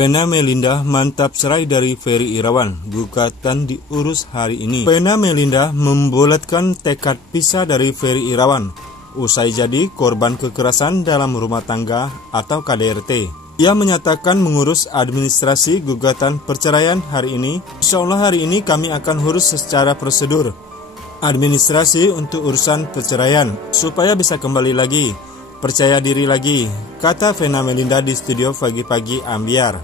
Vena Melinda mantap cerai dari Ferry Irawan, gugatan diurus hari ini. Vena Melinda membulatkan tekad pisah dari Ferry Irawan, usai jadi korban kekerasan dalam rumah tangga atau KDRT. Ia menyatakan mengurus administrasi gugatan perceraian hari ini. Insya Allah hari ini kami akan urus secara prosedur administrasi untuk urusan perceraian, supaya bisa kembali lagi. Percaya diri lagi, kata Vena Melinda di studio Pagi-Pagi Ambiar.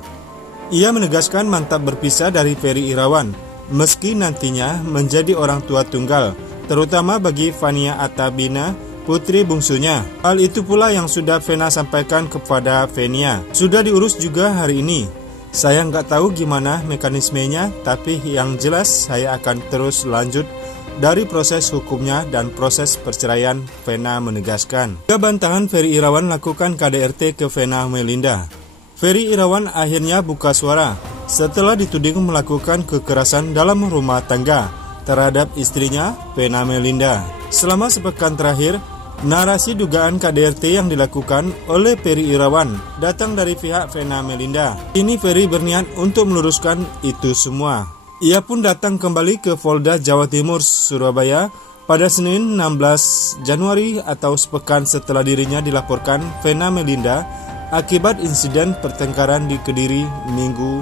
Ia menegaskan mantap berpisah dari Ferry Irawan, meski nantinya menjadi orang tua tunggal, terutama bagi Fania Atabina, putri bungsunya. Hal itu pula yang sudah Vena sampaikan kepada Venia. Sudah diurus juga hari ini. Saya nggak tahu gimana mekanismenya, tapi yang jelas saya akan terus lanjut dari proses hukumnya dan proses perceraian, Vena menegaskan. Bantahan Ferry Irawan lakukan KDRT ke Vena Melinda. Ferry Irawan akhirnya buka suara setelah dituding melakukan kekerasan dalam rumah tangga terhadap istrinya, Vena Melinda. Selama sepekan terakhir, narasi dugaan KDRT yang dilakukan oleh Ferry Irawan datang dari pihak Vena Melinda. Kini Ferry berniat untuk meluruskan itu semua. Ia pun datang kembali ke Polda Jawa Timur, Surabaya pada Senin 16 Januari atau sepekan setelah dirinya dilaporkan Vena Melinda akibat insiden pertengkaran di Kediri Minggu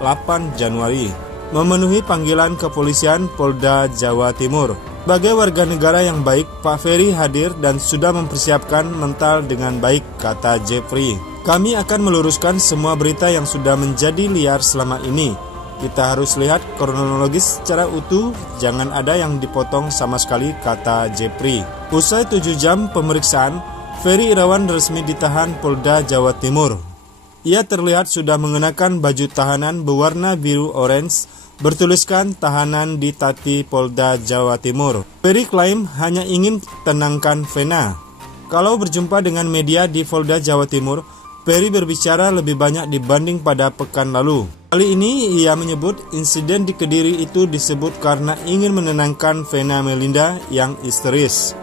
8 Januari. Memenuhi panggilan kepolisian Polda Jawa Timur. Sebagai warga negara yang baik, Pak Ferry hadir dan sudah mempersiapkan mental dengan baik, kata Jeffrey. Kami akan meluruskan semua berita yang sudah menjadi liar selama ini. Kita harus lihat kronologis secara utuh, jangan ada yang dipotong sama sekali, kata Jeffrey. Usai 7 jam pemeriksaan, Ferry Irawan resmi ditahan Polda Jawa Timur. Ia terlihat sudah mengenakan baju tahanan berwarna biru orange, bertuliskan tahanan di Tati Polda Jawa Timur. Ferry klaim hanya ingin tenangkan Vena. Kalau berjumpa dengan media di Polda Jawa Timur, Ferry berbicara lebih banyak dibanding pada pekan lalu. Kali ini ia menyebut insiden di Kediri itu disebut karena ingin menenangkan Vena Melinda yang histeris.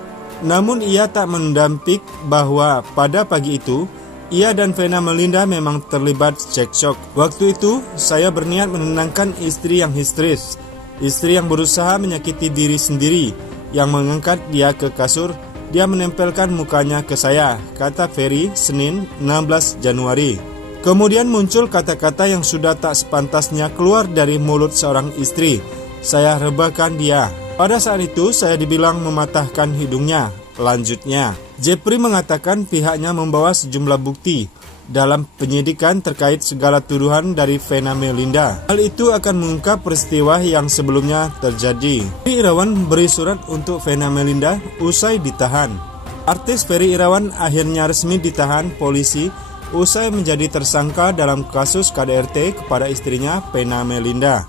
Namun ia tak mendampik bahwa pada pagi itu ia dan Vena Melinda memang terlibat cekcok. Waktu itu saya berniat menenangkan istri yang histeris, istri yang berusaha menyakiti diri sendiri, yang mengangkat dia ke kasur. Dia menempelkan mukanya ke saya, kata Ferry Senin 16 Januari. Kemudian muncul kata-kata yang sudah tak sepantasnya keluar dari mulut seorang istri. Saya rebakan dia. Pada saat itu saya dibilang mematahkan hidungnya. Lanjutnya, Jeffrey mengatakan pihaknya membawa sejumlah bukti dalam penyidikan terkait segala tuduhan dari Vena Melinda. Hal itu akan mengungkap peristiwa yang sebelumnya terjadi. Ferry Irawan beri surat untuk Vena Melinda usai ditahan. Artis Ferry Irawan akhirnya resmi ditahan polisi usai menjadi tersangka dalam kasus KDRT kepada istrinya Vena Melinda.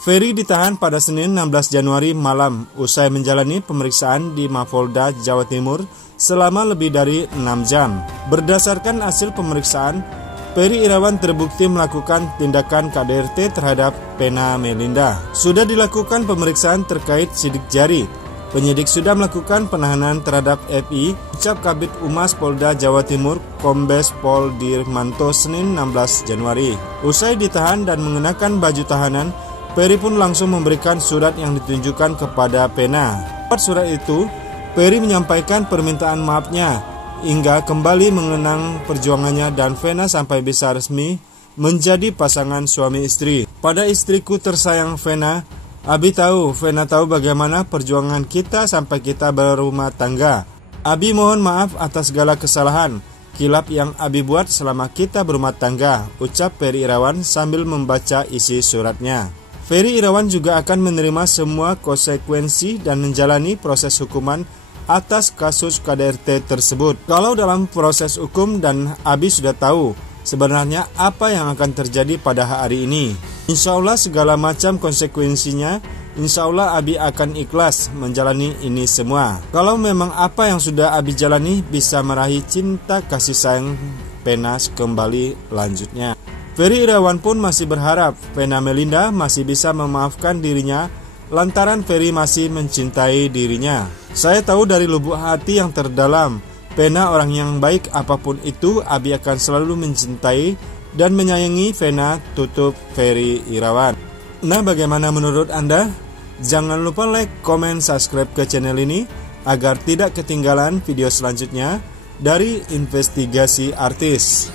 Ferry ditahan pada Senin 16 Januari malam usai menjalani pemeriksaan di Mapolda Jawa Timur selama lebih dari 6 jam. Berdasarkan hasil pemeriksaan, Ferry Irawan terbukti melakukan tindakan KDRT terhadap Vena Melinda. Sudah dilakukan pemeriksaan terkait sidik jari. Penyidik sudah melakukan penahanan terhadap FI, ucap Kabid Humas Polda Jawa Timur, Kombes Pol Dirmanto Senin 16 Januari. Usai ditahan dan mengenakan baju tahanan, Ferry pun langsung memberikan surat yang ditunjukkan kepada Vena. Pada surat itu, Ferry menyampaikan permintaan maafnya hingga kembali mengenang perjuangannya dan Vena sampai bisa resmi menjadi pasangan suami istri. Pada istriku tersayang Vena, Abi tahu, Vena tahu bagaimana perjuangan kita sampai kita berumah tangga. Abi mohon maaf atas segala kesalahan, kilap yang Abi buat selama kita berumah tangga, ucap Ferry Irawan sambil membaca isi suratnya. Ferry Irawan juga akan menerima semua konsekuensi dan menjalani proses hukuman atas kasus KDRT tersebut. Kalau dalam proses hukum dan Abi sudah tahu sebenarnya apa yang akan terjadi pada hari ini. Insya Allah segala macam konsekuensinya, insya Allah Abi akan ikhlas menjalani ini semua. Kalau memang apa yang sudah Abi jalani bisa meraih cinta kasih sayang Vena kembali lanjutnya. Ferry Irawan pun masih berharap Vena Melinda masih bisa memaafkan dirinya lantaran Ferry masih mencintai dirinya. Saya tahu dari lubuk hati yang terdalam, Vena orang yang baik apapun itu, Abi akan selalu mencintai dan menyayangi Vena tutup Ferry Irawan. Nah, bagaimana menurut Anda? Jangan lupa like, komen, subscribe ke channel ini agar tidak ketinggalan video selanjutnya dari Investigasi Artis.